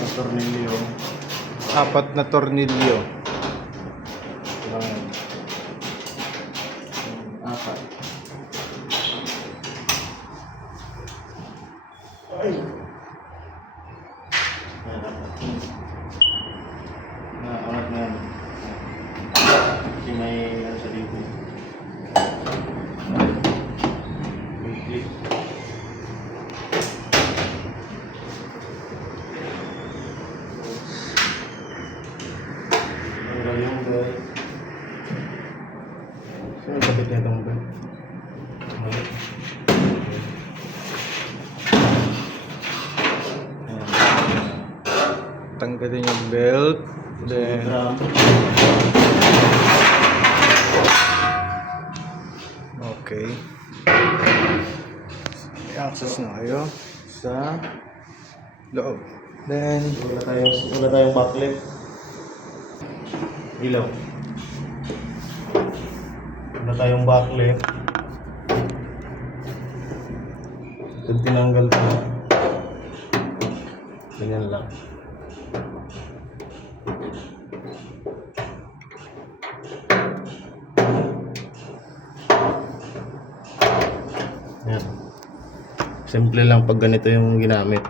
na tornilyo. 4 na tornilyo. Kailangan. 4. Ay! Angat na yan. Kasi may ano sa dito. May clip. Tanggal yung belt. Sino kapit na itong belt? Mali. Tanggalin yung belt. Then, Drum. okay. I-access na kayo sa loob. Then, Wala tayong backlight. Ilaw. Wala tayong backlight. Ito tinanggal ko. Ganyan lang. Yan. Simple lang pag ganito yung ginamit.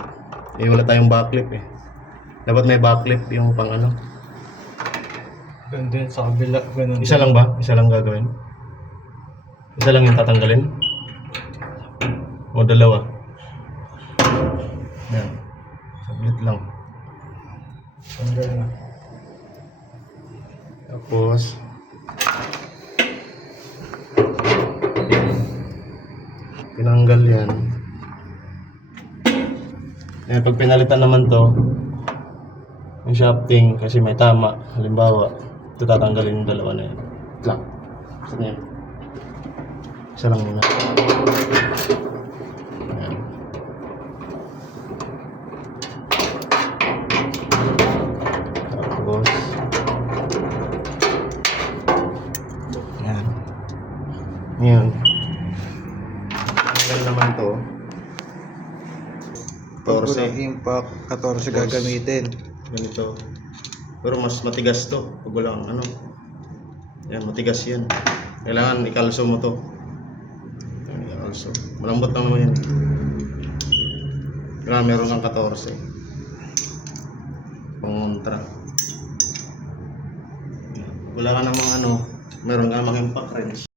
Wala tayong backlight eh. Dapat may backlight yung pang ano. ganun din sa kabila. Ganun Isa lang ba? Isa lang gagawin? Isa lang yung tatanggalin? O dalawa? Yan. Saglit lang. Tanggal na. Tapos tinanggal yan. Yan, pag pinalitan naman to yung shafting kasi may tama, halimbawa ito tatanggalin yung dalawa na yan. Lang. Saan yan? Isa lang muna. Yan. Tapos yan. Yan. Tanggal naman to. 14. Impact 14 gagamitin. Ganito. Pero mas matigas to. Pag walang ano. Yan, matigas yan. Kailangan ikalso mo to. Yan, ikalso. Malambot lang naman yan. Kailangan meron kang 14. Pangontra. Wala ka namang ano. Meron ka namang impact wrench.